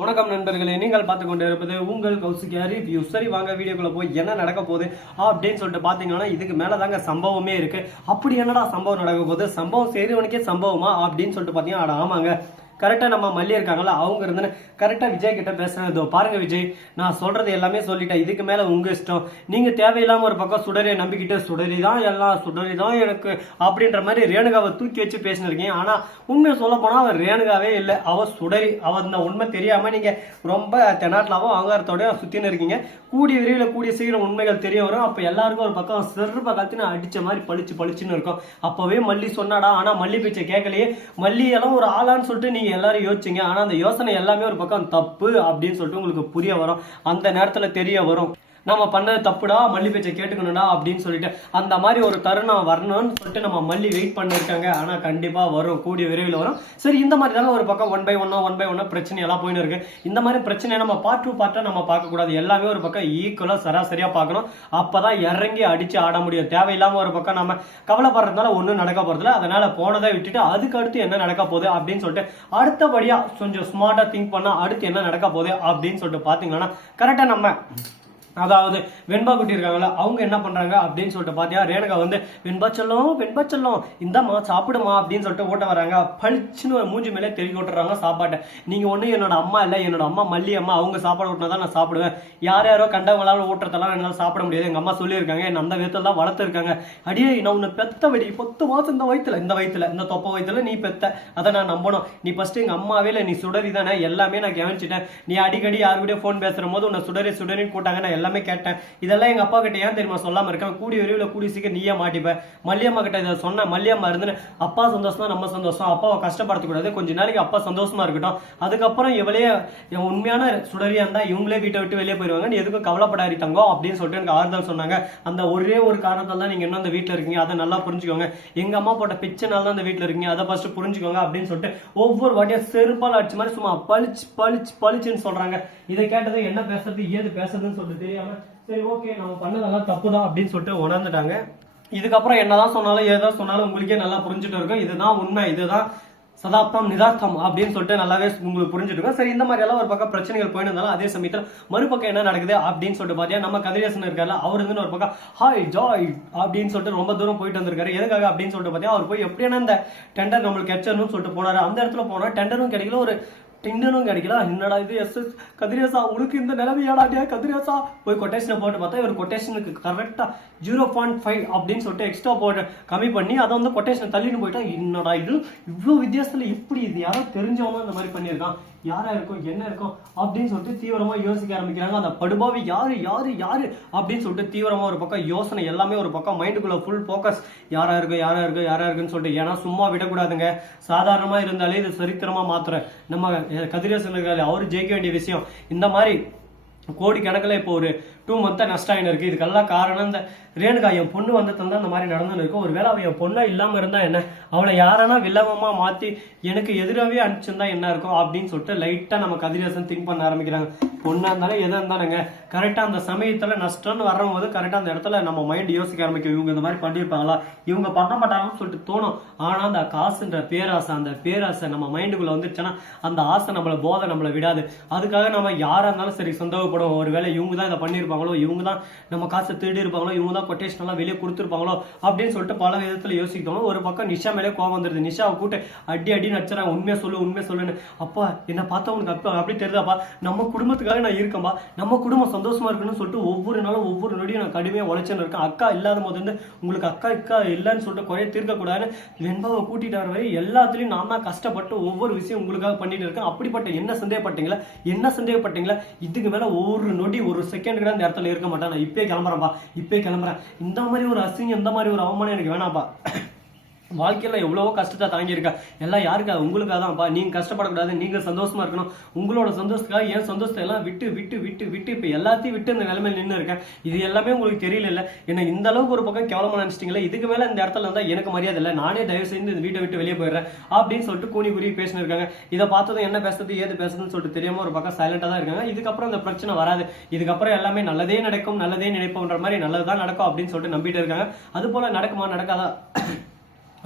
வணக்கம் நண்பர்களே, நீங்கள் பார்த்து கொண்டு இருப்பது உங்கள் கௌசிகா ரிவ்யூ. சரி வாங்க வீடியோக்குள்ள போய் என்ன நடக்க போகுது அப்படின்னு சொல்லிட்டு பாத்தீங்கன்னா இதுக்கு மேலதாங்க சம்பவமே இருக்கு. அப்படி என்னடா சம்பவம் நடக்க போகுது, சம்பவம் செய்யறவனுக்கே சம்பவமா அப்படின்னு சொல்லிட்டு பாத்தீங்கன்னா ஆமாங்க, கரெக்டா நம்ம மல்லி இருக்காங்களா அவங்க இருந்து கரெக்டா விஜய் கிட்ட பேசுறதோ பாருங்க. விஜய், நான் சொல்றது எல்லாமே சொல்லிட்டேன், இதுக்கு மேல உங்க இஷ்டம். நீங்க தேவையில்லாம ஒரு பக்கம் சுடரியை நம்பிக்கிட்டு சுடரிதான் எல்லாம் சுடரிதான் எனக்கு அப்படின்ற மாதிரி ரேணுகாவை தூக்கி வச்சு பேசினிருக்கீங்க. ஆனா உண்மையை சொல்ல போனா அவர் ரேணுகாவே இல்லை, அவ சுடரி. அவ அந்த உண்மை தெரியாம நீங்க ரொம்ப தெனாட்டலாவும் அகங்காரத்தோட சுத்தின்னு இருக்கீங்க. கூடிய விரைவில் கூடிய சீக்கிரம் உண்மைகள் தெரிய வரும். அப்ப எல்லாருக்கும் ஒரு பக்கம் செருப்ப கத்தின்னு அடிச்ச மாதிரி பளிச்சுன்னு இருக்கும். அப்பவே மல்லி சொன்னாடா, ஆனா மல்லி பேச்சை கேட்கலையே. மல்லி எல்லாம் ஒரு ஆளான்னு சொல்லிட்டு நீங்க எல்லாரும் யோசிச்சீங்க. ஆனா அந்த யோசனை எல்லாமே ஒரு பக்கம் தப்பு அப்படின்னு சொல்லிட்டு உங்களுக்கு புரிய வரும். அந்த நேரத்துல தெரிய வரும் நம்ம பண்ணது தப்புடா, மல்லி பேச்சை கேட்டுக்கணும்டா அப்படின்னு சொல்லிட்டு அந்த மாதிரி ஒரு தருணம் வரணும்னு சொல்லிட்டு நம்ம மல்லி வெயிட் பண்ணிருக்காங்க. ஆனா கண்டிப்பா வரும், கூடிய விரைவில் வரும். சரி, இந்த மாதிரி தாங்க ஒரு பக்கம் ஒன் பை ஒன்னா பிரச்சனை எல்லாம் போயின்னு இருக்கு. இந்த மாதிரி பிரச்சனை நம்ம பார்ட் டூ பார்ட்டா நம்ம பார்க்க கூடாது, எல்லாமே ஒரு பக்கம் ஈக்குவலா சராசரியா பார்க்கணும். அப்பதான் இறங்கி அடிச்சு ஆட முடியும். தேவையில்லாம ஒரு பக்கம் நம்ம கவலைப்படுறதுனால ஒன்றும் நடக்க போறதில்ல. அதனால போனதை விட்டுட்டு அதுக்கு அடுத்து என்ன நடக்க போகுது அப்படின்னு சொல்லிட்டு அடுத்தபடியா கொஞ்சம் ஸ்மார்ட்டா திங்க் பண்ணா அடுத்து என்ன நடக்க போகுது அப்படின்னு சொல்லிட்டு பாத்தீங்கன்னா கரெக்டா நம்ம அதாவது வெண்பா குட்டி இருக்காங்களா அவங்க என்ன பண்றாங்க அப்படின்னு சொல்லிட்டு பாத்தியா, ரேணுகா வந்து வெண்பா செல்லம் இந்தம்மா சாப்பிடுமா அப்படின்னு சொல்லிட்டு ஓட்ட வராங்க. பளிச்சுன்னு மூஞ்சி மேலே தெருக்கி ஓட்டுறாங்க சாப்பாட்டை. நீங்க ஒண்ணு என்னோட அம்மா இல்ல, என்னோட அம்மா மல்லி அம்மா, அவங்க சாப்பாடு ஊட்டினாதான் நான் சாப்பிடுவேன். யாரோ கண்டவங்களால ஊட்டுறதெல்லாம் என்னால சாப்பிட முடியாது. எங்க அம்மா சொல்லியிருக்காங்க, என்ன அந்த விதத்துல தான் வளர்த்துருக்காங்க. அடியே, நான் உன்னை பெத்த வெடி 10 மாசம் இந்த வயிற்றுல இந்த தொப்ப வயிற்றுல நீ பெத்த, அதை நான் நம்பணும். நீ ஃபர்ஸ்ட் எங்க அம்மாவே இல்லை, நீ சுடரி தானே, எல்லாமே நான் கவனிச்சிட்டேன். நீ அடிக்கடி யாருக்கிட்டே போன் பேசுற போது உன்னை சுடரின்னு கூட்டாங்க, நான் எல்லாமே கேட்டேன். இதெல்லாம் எங்க அப்பா கிட்ட ஏன் தெரியுமா சொல்லாம இருக்கேன், கூடிய விரைவில் கூடிய சீக்கிரம் நீயே மாட்டிப்ப. மல்லியம்மா கிட்ட இதை சொன்ன, மல்லியம்மா இருந்து அப்பா சந்தோஷம் நம்ம சந்தோஷம், அப்பாவை கஷ்டப்படுத்தக்கூடாது, கொஞ்ச நாளைக்கு அப்பா சந்தோஷமா இருக்கட்டும், அதுக்கப்புறம் இவளே உண்மையான சுடரியா இருந்தா இவங்களே வீட்டை விட்டு வெளியே போயிருவாங்க, நீ எதுக்கும் கவலைப்படாரி தங்கம் அப்படின்னு சொல்லிட்டு எனக்கு ஆறுதல் சொன்னாங்க. அந்த ஒரே ஒரு காரணத்தால் தான் நீங்க இன்னும் அந்த வீட்டுல இருக்கீங்க, அதை நல்லா புரிஞ்சுக்கோங்க. எங்க அம்மா போட்ட பிச்சைனால தான் அந்த வீட்டுல இருக்கீங்க, அதை ஃபர்ஸ்ட் புரிஞ்சுக்கோங்க அப்படின்னு சொல்லிட்டு ஒவ்வொரு வாட்டியும் செருப்பால் அடிச்ச மாதிரி சும்மா பளிச்சுன்னு சொல்றாங்க. இதை கேட்டது என்ன பேசுறது ஏது பேசுறதுன்னு சொல்லிட்டு தெரியாம சரி ஓகே நம்ம பண்ணதெல்லாம் தப்புதான் அப்படின்னு சொல்லிட்டு உணர்ந்துட்டாங்க. இதுக்கப்புறம் என்னதான் சொன்னாலும் ஏதாவது சொன்னாலும் உங்களுக்கே நல்லா புரிஞ்சுட்டு இருக்கும், இதுதான் உண்மை, இதுதான் சதாப்தம் நிதார்த்தம் அப்படின்னு சொல்லிட்டு நல்லாவே உங்களுக்கு புரிஞ்சுட்டு. சரி, இந்த மாதிரி எல்லாம் ஒரு பக்கம் பிரச்சனைகள் போயிட்டு இருந்தாலும் அதே சமயத்தில் மறுபக்கம் என்ன நடக்குது அப்படின்னு சொல்லிட்டு பாத்தியா, நம்ம கதிரேசன் இருக்காரு, அவர் வந்து ஒரு பக்கம் ஹாய் ஜாய் அப்படின்னு சொல்லிட்டு ரொம்ப தூரம் போயிட்டு வந்திருக்காரு. எதுக்காக அப்படின்னு சொல்லிட்டு பாத்தியா, அவர் போய் எப்படியான இந்த டெண்டர் நம்மளுக்கு கிடைச்சணும்னு சொல்லிட்டு போனாரு. அந்த இடத்துல போனா டெண்டரும் கிடைக்கல, ஒரு டிண்டனும் கிடைக்கல. என்னடா இது எஸ் கதிரேசா, உனக்கு இந்த நிலவையாடாடியா கதிரேசா, போய் கொட்டேஷனை போட்டு பார்த்தா இவர் கொட்டேஷனுக்கு கரெக்டா 0.5 அப்படின்னு சொல்லிட்டு எக்ஸ்ட்ரா போட்டு கம்மி பண்ணி அதை வந்து கொட்டேஷன் தள்ளின்னு போயிட்டா. என்னடா இது இவ்வளவு வித்தியாசத்துல இப்படி இது யாரோ தெரிஞ்சவங்க இந்த மாதிரி பண்ணியிருக்கான், யாரா இருக்கும் என்ன இருக்கும் அப்படின்னு சொல்லிட்டு தீவிரமா யோசிக்க ஆரம்பிக்கிறாங்க. அந்த படுபாவி யாரு யாரு யாரு அப்படின்னு சொல்லிட்டு தீவிரமா ஒரு பக்கம் யோசனை எல்லாமே ஒரு பக்கம் மைண்டுக்குள்ள ஃபுல் போக்கஸ், யாரா இருக்குன்னு சொல்லிட்டு. ஏன்னா சும்மா விடக்கூடாதுங்க, சாதாரணமா இருந்தாலே இது சரித்திரமா மாத்திர நம்ம கதிரேசன் இருக்காரு, அவரு ஜெயிக்க வேண்டிய விஷயம். இந்த மாதிரி கோடி கணக்கில் இப்போ ஒரு 2 மந்த்தா நஷ்டம் ஆகின்னு இருக்கு. இதுக்கெல்லாம் காரணம் இந்த ரேணுகா என் பொண்ணு வந்து தந்தா இந்த மாதிரி நடந்துன்னு இருக்கும். ஒருவேளை அவன் என் பொண்ணா இல்லாம இருந்தா என்ன, அவளை யாரானா வில்லவமா மாத்தி எனக்கு எதிராகவே அனுப்பிச்சிருந்தா என்ன இருக்கும் அப்படின்னு சொல்லிட்டு லைட்டா நம்ம கதிரேசன் திங்க் பண்ண ஆரம்பிக்கிறாங்க. பொண்ணா இருந்தாலும் எதா இருந்தானுங்க கரெக்டா அந்த சமயத்துல நஷ்டம்னு வரும்போது கரெக்டா அந்த இடத்துல நம்ம மைண்ட் யோசிக்க ஆரம்பிக்கும், இவங்க இந்த மாதிரி பண்ணிருப்பாங்களா, இவங்க பண்ண மாட்டாங்கன்னு சொல்லிட்டு தோணும். ஆனா அந்த காசுன்ற பேராசை, அந்த பேராசை நம்ம மைண்டுக்குள்ள வந்துருச்சுன்னா அந்த ஆசை நம்மள போதை நம்மளை விடாது. அதுக்காக நம்ம யாரா இருந்தாலும் சரி சந்தோகப்படும், ஒருவேளை இவங்க தான் இதை பண்ணிருப்பாங்களோ, இவங்க தான் நம்ம காசை திருடி இருப்பாங்களோ, இவங்க தான் கொட்டேஷன் எல்லாம் வெளியே கொடுத்துருப்பாங்களோ அப்படின்னு சொல்லிட்டு பல விதத்துல யோசிக்கணும். ஒரு பக்கம் நிஷா மேலே கோவம் வந்துருது, நிஷாவை கூட்டு அடி நடிச்சாங்க, உண்மையா சொல்லுன்னு. அப்பா என்ன பார்த்தா உனக்கு அப்பா அப்படி தெரியுதாப்பா, நம்ம குடும்பத்துக்காக நான் இருக்கேன்பா, நம்ம குடும்பம் சந்தோஷமா இருக்கணும்னு சொல்லிட்டு ஒவ்வொரு நாளும் ஒவ்வொரு நொடியும் நான் கடுமையா உழைச்சுன்னு இருக்கேன். அக்கா இல்லாத போது வந்து உங்களுக்கு அக்கா இல்லைன்னு சொல்லிட்டு குறைய தீர்க்க கூடாதுன்னு வெண்பாவை கூட்டிட்டு வர வரை எல்லாத்துலயும் நான் தான் கஷ்டப்பட்டு ஒவ்வொரு விஷயம் உங்களுக்காக பண்ணிட்டு இருக்கேன். அப்படிப்பட்ட என்ன சந்தேகப்பட்டீங்களா, இதுக்கு மேல ஒரு நொடி ஒரு செகண்ட் கூட அந்த இடத்துல இருக்க மாட்டேன், நான் இப்பே கிளம்புறேன். இந்த மாதிரி ஒரு அசிங்கம், இந்த மாதிரி ஒரு அவமானம் எனக்கு வேணாப்பா. வாழ்க்கையில எவ்வளவோ கஷ்டத்தை தாங்கியிருக்கா, எல்லாம் யாருக்கா, உங்களுக்காக தான்ப்பா. நீங்க கஷ்டப்படக்கூடாது, நீங்க சந்தோஷமா இருக்கணும். உங்களோட சந்தோஷத்துக்காக என் சந்தோஷத்தை எல்லாம் விட்டு இப்ப எல்லாத்தையும் விட்டு இந்த நிலைமையில நின்று இருக்கேன். இது எல்லாமே உங்களுக்கு தெரியல, என்ன இந்த அளவுக்கு ஒரு பக்கம் கேவலமா நினைச்சிட்டீங்களா, இதுக்கு மேல இந்த இடத்துல இருந்தா எனக்கு மரியாதை இல்லை, நானே தயவு செய்து இந்த வீட்டை விட்டு வெளியே போயிடுறேன் அப்படின்னு சொல்லிட்டு கூனி குறி பேசினு இருக்காங்க. இதை பார்த்ததும் என்ன பேசுறது ஏது பேசுறதுன்னு சொல்லிட்டு தெரியாம ஒரு பக்கம் சைலண்டா தான் இருக்காங்க. இதுக்கப்புறம் இந்த பிரச்சனை வராது, இதுக்கப்புறம் எல்லாமே நல்லதே நடக்கும், நல்லதே நினைப்போன்ற மாதிரி நல்லதுதான் நடக்கும் அப்படின்னு சொல்லிட்டு நம்பிட்டு இருக்காங்க. அது போல நடக்குமா நடக்காதா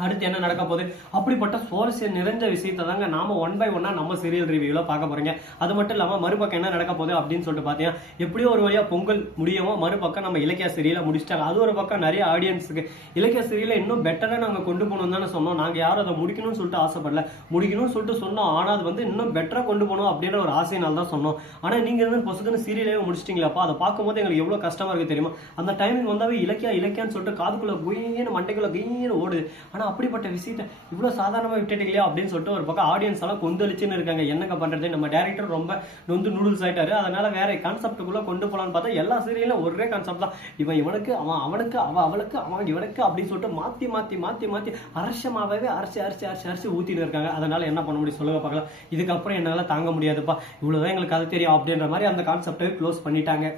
அடுத்து என்ன நடக்க போகுது அப்படிப்பட்ட சுவாரஸ்யம் நிறைஞ்ச விஷயத்தை தாங்க நாம 1 by 1 நம்ம சீரியல் ரிவ்யூல பார்க்க போறீங்க. அது மட்டும் இல்லாம மறுபக்கம் என்ன நடக்க போகுது அப்படின்னு சொல்லிட்டு பாத்தீங்கன்னா எப்படியோ ஒரு வழியா பொங்கல் முடியவும் மறுபக்கம் நம்ம இலக்கிய சீரியலை முடிச்சிட்டாங்க. அது ஒரு பக்கம் நிறைய ஆடியன்ஸுக்கு இலக்கிய சீரியலை இன்னும் பெட்டரா நாங்க கொண்டு போகணும் தானே சொன்னோம். நாங்க யாரும் அதை முடிக்கணும்னு சொல்லிட்டு ஆசைப்படல, முடிக்கணும்னு சொல்லிட்டு சொன்னோம். ஆனா அது வந்து இன்னும் பெட்டரா கொண்டு போகணும் அப்படின்ற ஒரு ஆசையினால தான் சொன்னோம். ஆனா நீங்க இருந்து பொசுக்குன்னு சீரியலே முடிச்சிட்டீங்களாப்பா, அதை பார்க்கும்போது எங்களுக்கு எவ்வளவு கஷ்டமா இருக்கு தெரியுமா. அந்த டைமிங் வந்தாவே இலக்கியான்னு சொல்லிட்டு காதுக்குள்ள குயின்னு மண்டைக்குள்ள குயின்னு ஓடுது. ஆனா அப்படிப்பட்ட விஷயத்தை இவ்வளவு சாதாரணமா விட்டுட்டீங்களா அப்படின்னு சொல்லிட்டு ஒரு பக்கம் ஆடியன்ஸ் எல்லாம் கொந்தளிச்சுன்னு இருக்காங்க. என்னங்க பண்றது, நம்ம டைரக்டர் ரொம்ப நொந்து நூடுல்ஸ் ஆயிட்டாரு, அதனால வேற கான்செப்டுக்குள்ள கொண்டு போலான்னு பார்த்தா எல்லா சீரியலும் ஒரே கான்செப்ட் தான். இவனுக்கு அவன் அவனுக்கு அவன் அவளுக்கு அவன் இவனுக்கு அப்படின்னு சொல்லிட்டு மாத்தி மாத்தி மாத்தி மாத்தி அரசமாவே அரிசி ஊத்திட்டு இருக்காங்க. அதனால என்ன பண்ண முடியும் சொல்லுங்க பார்க்கலாம். இதுக்கப்புறம் என்னால தாங்க முடியாதுப்பா, இவ்வளவுதான் எங்களுக்கு அது தெரியும் அப்படின்ற மாதிரி அந்த கான்செப்டை க்ளோஸ் பண்ணிட்டாங்க.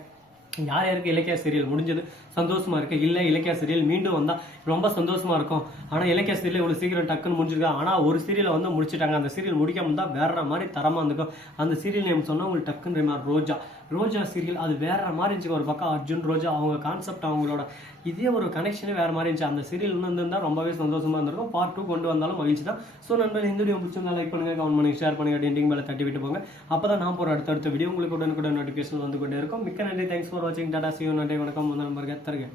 யார் யாருக்கு இலக்கிய சீரியல் முடிஞ்சது சந்தோஷமா இருக்கு, இல்ல இலக்கிய சீரியல் மீண்டும் வந்தா ரொம்ப சந்தோஷமா இருக்கும். ஆனா இலக்கிய சீரியல் இவ்வளவு சீக்கிரம் டக்குன்னு முடிஞ்சிருக்கா. ஆனா ஒரு சீரியலை வந்து முடிச்சிட்டாங்க. அந்த சீரியல் முடிக்காம தான் வேற மாதிரி தரமா இருந்துக்கும். அந்த சீரியல் நேம் சொன்னா உங்களுக்கு டக்குன்னு ரோஜா சீரியல் அது வேற மாதிரி இருந்துச்சு. ஒரு பக்கம் அர்ஜுன் ரோஜா அவங்க கான்செப்ட் அவங்களோட இதே ஒரு கனெக்ஷனே வேற மாதிரி இருந்துச்சு. அந்த சீரியல் இருந்தா ரொம்பவே சந்தோஷமா இருந்திருக்கும். பார்ட் 2 கொண்டு வந்தாலும் மகிழ்ச்சி தான். ஸோ நண்பர்கள் இந்த வீடியோ பிடிச்சிருந்தா லைக் பண்ணுங்க, கமெண்ட் பண்ணுங்க, ஷேர் பண்ணுங்க, டெண்டிங் மேல தட்டி விட்டு போங்க. அப்பதான் நான் போற அடுத்த வீடியோ உங்களுக்கு உடனுக்குடன் நோட்டிபிகேஷன் வந்து கொண்டே இருக்கும். மிக்க நன்றி, தேங்க்ஸ் ஃபார் வாட்சிங், டாடா, see you, நன்றி, வணக்கம், முதல் நம்பர் தருக.